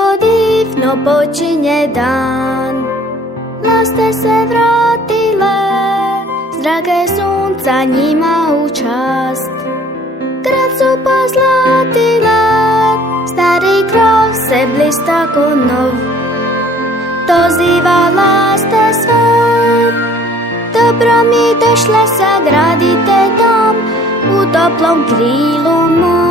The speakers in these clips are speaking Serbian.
Kako divno počinje dan, laste se vratile, zrake sunca njima u čast. Grad su pozlatile, stari krov se blista ko nov. Dozivala ste sve, dobro mi došle, sagradite dom u toplom krilu mom.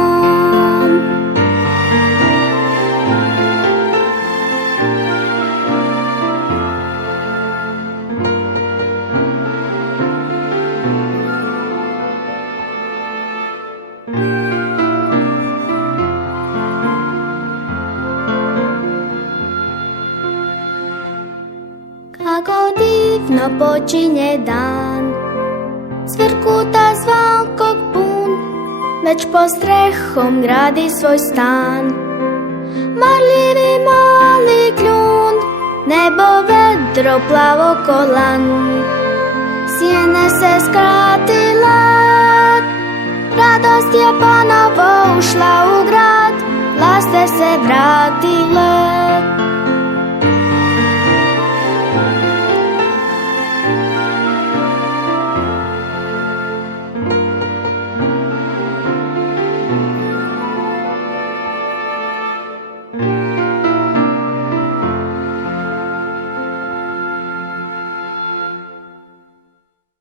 Kako divno počinje dan, cvrkuta zvonko pun, već pod strehom gradi svoj stan. Marljivi mali kljun, nebo vedro plavo kolan, sjene se skratile, radost je ponovo ušla u grad, laste se vratile.